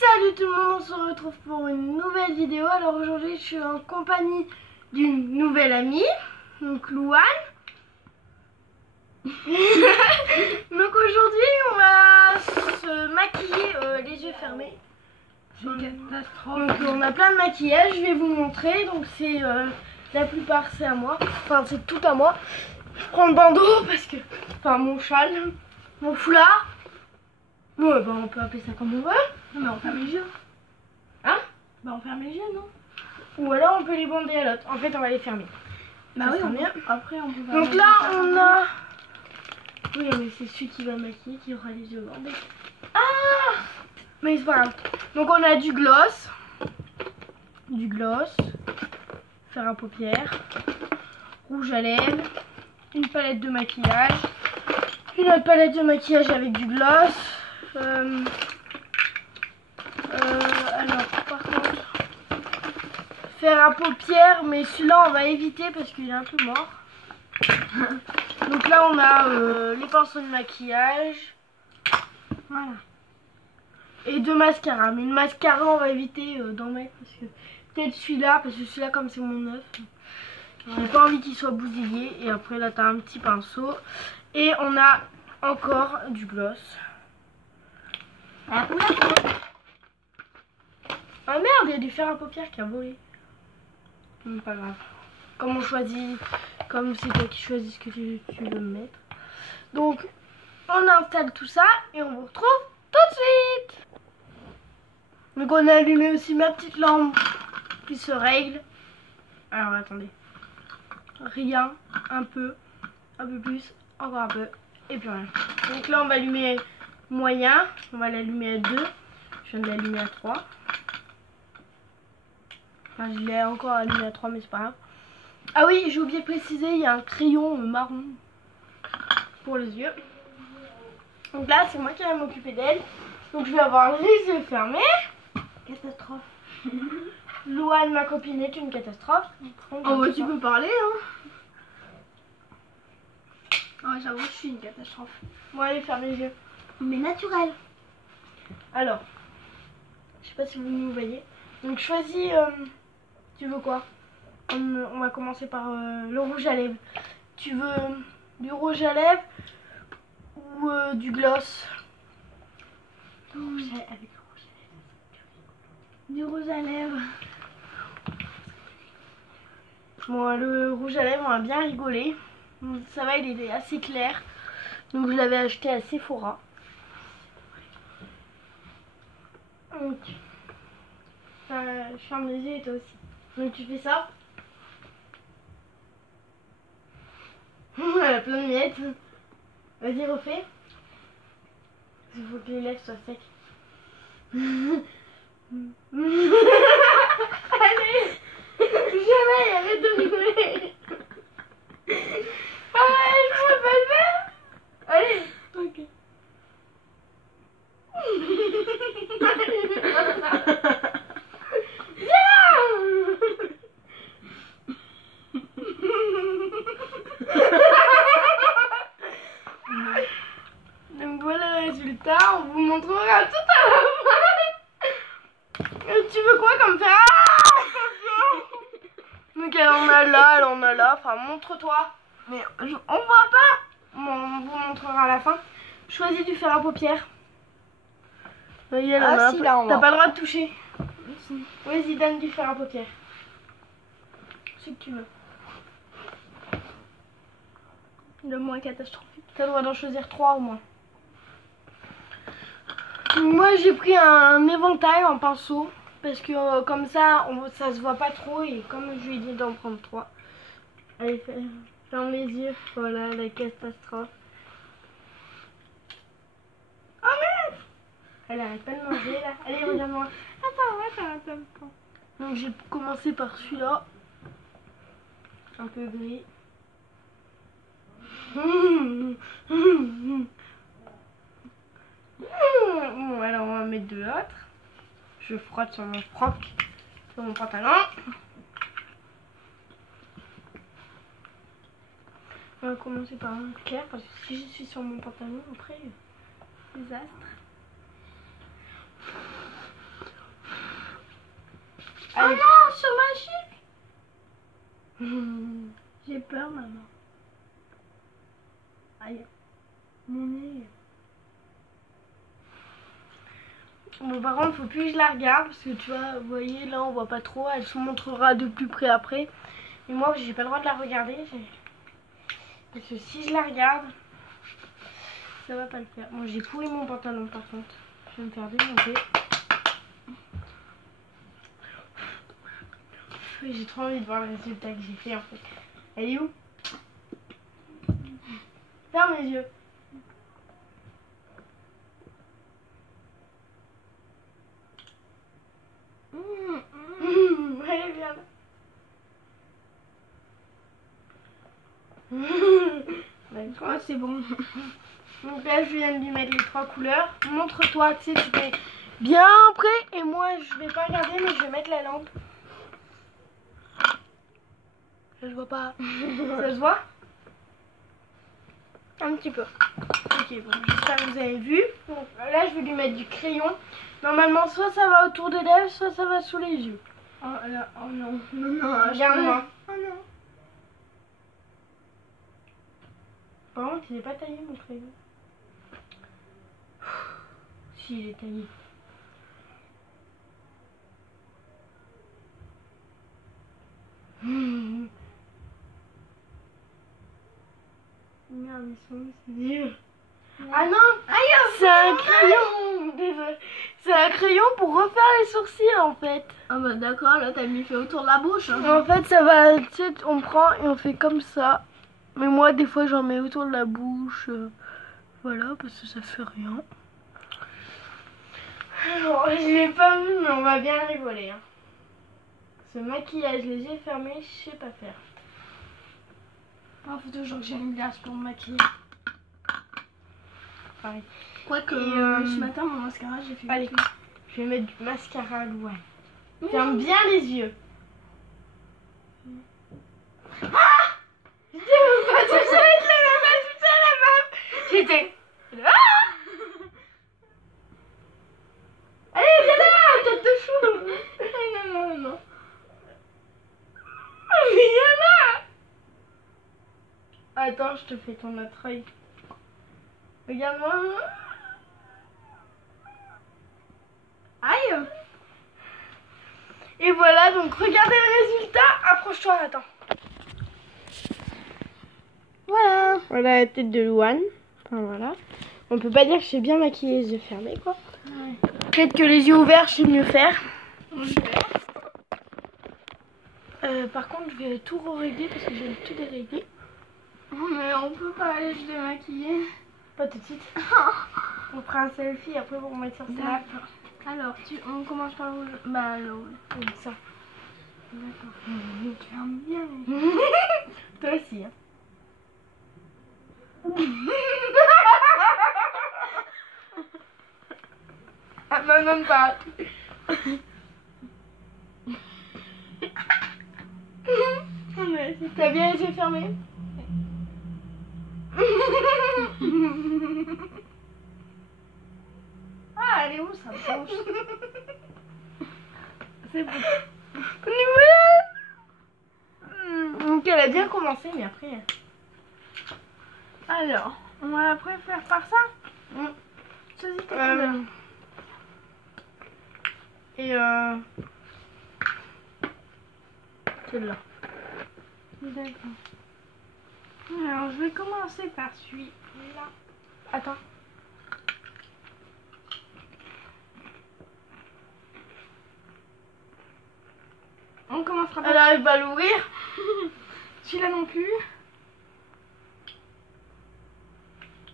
Salut tout le monde, on se retrouve pour une nouvelle vidéo. Alors aujourd'hui je suis en compagnie d'une nouvelle amie, donc Louane. Donc aujourd'hui on va se maquiller les yeux fermés. Donc on a plein de maquillage, je vais vous montrer. Donc c'est la plupart c'est à moi, enfin c'est tout à moi. Je prends le bandeau parce que, enfin mon châle, mon foulard. Ouais, bah on peut appeler ça comme on veut. Non mais on ferme les yeux. Hein? Bah on ferme les yeux, non? Ou alors on peut les bander à l'autre. En fait on va les fermer. Bah ça oui, sera bien. Après on peut fermer. Donc là on a... Oui mais c'est celui qui va maquiller qui aura les yeux bandés. Ah! Mais c'est pas grave. Donc on a du gloss. Du gloss. Fer à paupières. Rouge à lèvres. Une palette de maquillage. Une autre palette de maquillage avec du gloss. Alors par contre, fer à paupières, mais celui-là on va éviter parce qu'il est un peu mort. Donc là on a les pinceaux de maquillage, voilà, et deux mascaras. Mais le mascara on va éviter d'en mettre parce que peut-être celui-là, parce que celui-là comme c'est mon neuf, j'ai pas envie qu'il soit bousillé. Et après là t'as un petit pinceau et on a encore du gloss. Ah merde, il y a du fer à paupières qui a volé. Pas grave. Comme on choisit, comme c'est toi qui choisis ce que tu veux mettre. Donc, on installe tout ça et on vous retrouve tout de suite. Donc, on a allumé aussi ma petite lampe qui se règle. Alors, attendez. Rien, un peu plus, encore un peu, et puis rien. Donc là, on va allumer moyen. On va l'allumer à 2. Je viens de l'allumer à 3. Enfin, je l'ai encore allumé à 3, mais c'est pas grave. Ah oui, j'ai oublié de préciser, il y a un crayon marron pour les yeux. Donc là, c'est moi qui vais m'occuper d'elle. Donc je vais avoir les yeux fermés. Catastrophe. Louane, ma copine, est une catastrophe. Oh bah tu peux parler hein. Oh j'avoue, je suis une catastrophe. Bon, allez, ferme les yeux. Mais naturel. Alors, je sais pas si vous nous voyez. Donc choisis, tu veux quoi? On va commencer par le rouge à lèvres. Tu veux du rouge à lèvres ou du gloss? Avec le rouge à lèvres. Du rouge à lèvres. Bon, le rouge à lèvres, on a bien rigolé. Ça va, il est assez clair. Donc je l'avais acheté à Sephora. Donc, je ferme les yeux et toi aussi. Donc tu fais ça. Elle a plein de miettes. Vas-y, refais. Il faut que les lèvres soient secs. Allez, jamais, arrête de rigoler. Allez, je peux pas le faire. Allez. Ok. Donc voilà le résultat, on vous montrera tout à la fin. Tu veux quoi comme fer? Donc elle en a là, enfin montre-toi. Mais on voit pas. Bon, on vous montrera à la fin. Choisis du fer à paupières. Ah si, là on t'as voit. pas le droit de toucher. Vas-y, donne du fer à paupières. Ce que tu veux. Le moins catastrophique. T'as le droit d'en choisir 3 au moins. Moi j'ai pris un éventail en pinceau. Parce que comme ça, ça se voit pas trop. Et comme je lui ai dit d'en prendre 3. Allez, ferme les yeux. Voilà la catastrophe. Oh merde! Elle arrête pas de manger là. Allez, regarde-moi. Attends. Donc j'ai commencé par celui-là. Un peu gris. Bon, alors on va mettre de l'autre. Je frotte sur mon froc, sur mon pantalon. On va commencer par un clair parce que si je suis sur mon pantalon, après, désastre. peur, maman. Aïe. Mon nez. Bon, par contre, faut plus que je la regarde parce que tu vois, vous voyez, là on voit pas trop. Elle se montrera de plus près après. Et moi, j'ai pas le droit de la regarder. Parce que si je la regarde, ça va pas le faire. Bon, j'ai pourri mon pantalon par contre. Je vais me faire démonter. J'ai trop envie de voir le résultat que j'ai fait en fait. Elle est où? Ferme les yeux. Elle est bien là. Oh, c'est bon. Donc là, je viens de lui mettre les 3 couleurs. Montre-toi, tu sais, tu fais bien près. Et moi, je vais pas regarder, mais je vais mettre la lampe. Ça se voit pas. Ça se voit? Un petit peu. Ok, bon, j'espère que vous avez vu. Donc là, je vais lui mettre du crayon. Normalement, soit ça va autour des lèvres, soit ça va sous les yeux. Oh, là, oh non. Non, non. Regarde-moi. Oh non. Par contre, il n'est pas taillé, mon crayon. Si, il est taillé. Merde, ils sont où ces yeux? Ah non! C'est un crayon! Désolé. C'est un crayon pour refaire les sourcils en fait. Ah bah d'accord, là t'as mis fait autour de la bouche. Hein. En fait, ça va, tu sais, on prend et on fait comme ça. Mais moi, des fois, j'en mets autour de la bouche. Voilà, parce que ça fait rien. Alors, je l'ai pas vu, mais on va bien rigoler. Hein. Ce maquillage, les yeux fermés, je sais pas faire. Il faut toujours que j'ai une glace pour me maquiller. Pareil. Quoique, ce matin, mon mascara, j'ai fait. Allez, je vais mettre du mascara à Louane. Ferme bien les yeux. Ah! J'étais même pas toute seule, je l'ai même pas toute seule, la meuf. J'étais... Ah! Allez, viens là, tête de chou. Non, non, non. Viens là. Attends, je te fais ton autre œil. Regarde-moi. Aïe. Et voilà, donc regardez le résultat. Approche-toi, attends. Voilà. Voilà la tête de Louane. Enfin voilà. On peut pas dire que je sais bien maquiller les yeux fermés, quoi. Ouais. Peut-être que les yeux ouverts, je sais mieux faire. Par contre, je vais tout régler parce que je vais tout dérégler. Oh, mais on peut pas aller se démaquiller. Pas tout de suite. On fera un selfie après pour mettre sur Snap. D'accord. Alors, on commence par le rouge. Bah, le rouge. Comme ça. D'accord. Tu fermes bien. Toi aussi. Hein. Ah, bah, même pas. T'as bien les yeux fermés? Ah, elle est où ça bouge? C'est bon. Donc elle a bien commencé, mais après... Alors, on va après faire par ça. Choisis tes couleurs. Et celle-là. D'accord. Alors, je vais commencer par celui-là. Attends. On commencera par Elle arrive à l'ouvrir. celui-là non plus.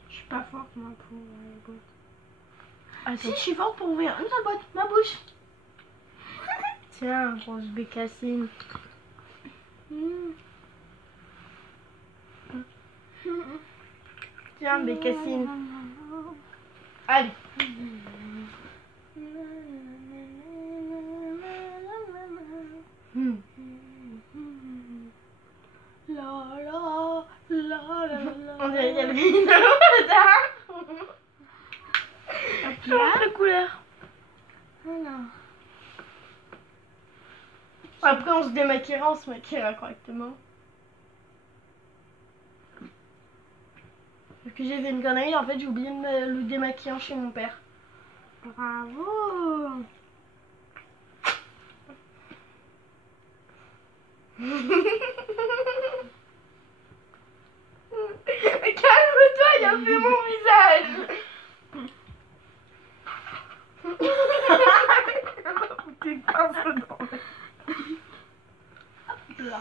Je suis pas forte moi pour les boîtes. Attends. Si, je suis forte pour ouvrir une seule boîte, ma bouche. Tiens, grosse bécassine. Tiens, bécassine. Allez. On dirait qu'elle vit de l'eau. Change de couleur. Voilà. Après, on se démaquillera, on se maquillera correctement. Parce que j'ai fait une connerie, en fait j'ai oublié de le démaquillant chez mon père. Bravo. Calme-toi, il a fait mon visage. T'es pince dedans. Hop là.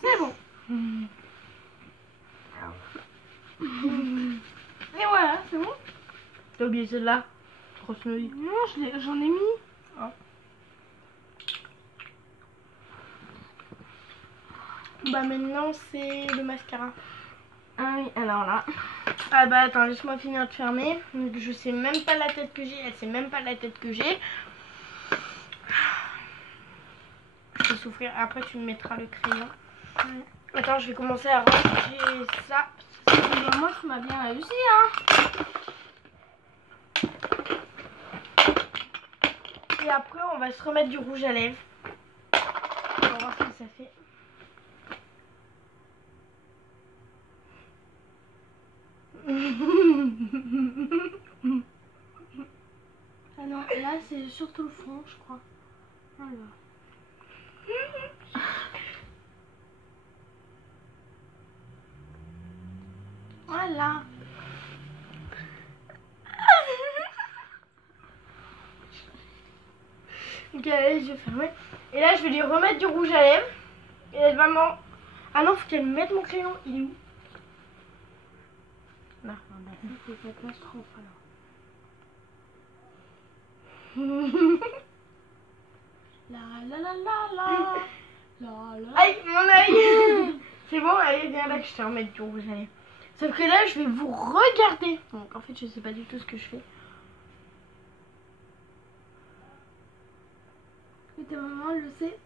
C'est bon. Et voilà, c'est bon. T'as oublié celle-là? Grosse nouille. Non, j'en ai mis. Ah. Bah maintenant c'est le mascara. Ah oui, alors là. Ah bah attends, laisse-moi finir de fermer. Donc, je sais même pas la tête que j'ai, elle sait même pas la tête que j'ai. Je vais souffrir, après tu me mettras le crayon. Ouais. Attends, je vais commencer à ranger ça. Bah, moi, tu m'as bien réussi, hein. Et après on va se remettre du rouge à lèvres. On va voir ce que ça fait. Ah non, là, c'est surtout le fond, je crois. Alors. Voilà. Donc elle a les yeux fermés. Et là je vais lui remettre du rouge à lèvres. Et elle va m'en... Ah non, faut qu'elle me mette mon crayon. Il est où? Là. Ah bah, ça, c'est catastrophe, alors. La la la la la. La la. Aïe, mon œil. C'est bon, allez, viens là que je te remette du rouge à lèvres. Sauf que là, je vais vous regarder. Donc en fait, je sais pas du tout ce que je fais. Et ta maman elle le sait?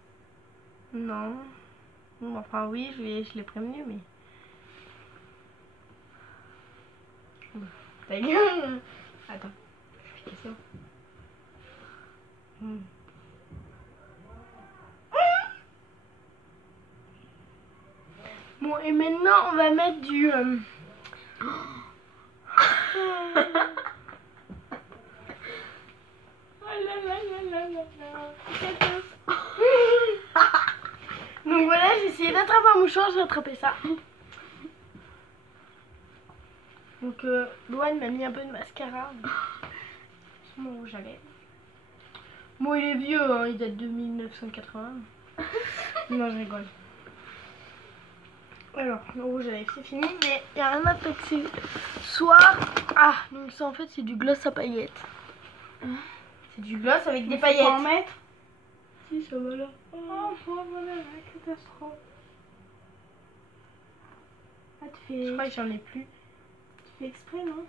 Non. Bon, enfin oui, je l'ai prévenu, mais... Ta gueule. Attends. Explication. Bon, et maintenant, on va mettre du... Donc voilà, j'ai essayé d'attraper un mouchoir, j'ai attrapé ça. Donc Loane m'a mis un peu de mascara sur mon rouge à lèvres. Bon, il est vieux, hein, il date de 1980. Non, je rigole. Alors, le rouge à lèvres c'est fini, mais il y a un autre accessoire. Ah, donc ça en fait c'est du gloss à paillettes. C'est du gloss avec des paillettes. Faut en mettre? Si, ça va là. Oh, voilà, la catastrophe. Ah, Je crois que j'en ai plus. tu fais exprès, non?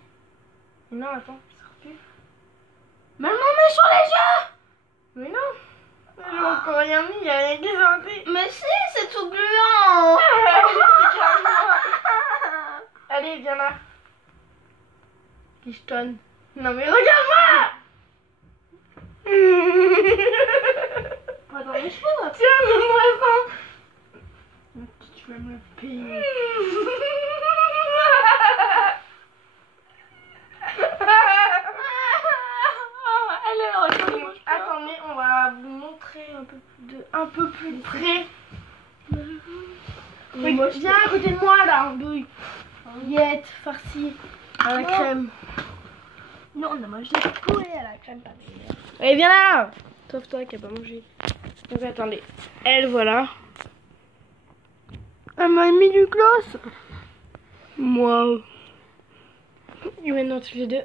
Mais non, attends, ça sort plus. Maman, mets sur les yeux! Mais non, j'ai encore rien mis, il n'y a rien qui est sorti. Mais si, c'est tout gluant! Allez, viens là. Quichetonne. Non mais regarde-moi. Attends, les cheveux. Tiens, donne-moi ça. Tu vas me le payer. Attendez, on va vous montrer un peu plus près. Oui, viens à côté de moi là, andouille. Yette, farcie à la crème. Non, non, moi j'ai coulé à la crème. Allez, viens là. Sauf toi qui a pas mangé. Donc attendez, elle voilà. Elle m'a mis du gloss. Moi. Et maintenant tous les deux.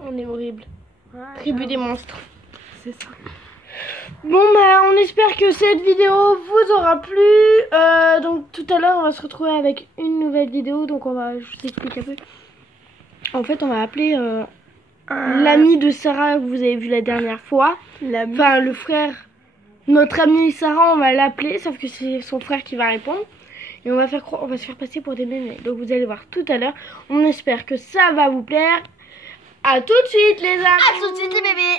On est horrible. Tribu des monstres. C'est ça. Bon bah on espère que cette vidéo vous aura plu. Donc tout à l'heure on va se retrouver avec une nouvelle vidéo. Donc je vous explique un peu. En fait on va appeler l'ami de Sarah que vous avez vu la dernière fois. Enfin le frère. Notre amie Sarah on va l'appeler. Sauf que c'est son frère qui va répondre. Et on va se faire passer pour des mémés. Donc vous allez voir tout à l'heure. On espère que ça va vous plaire. A tout de suite les amis. À tout de suite les bébés.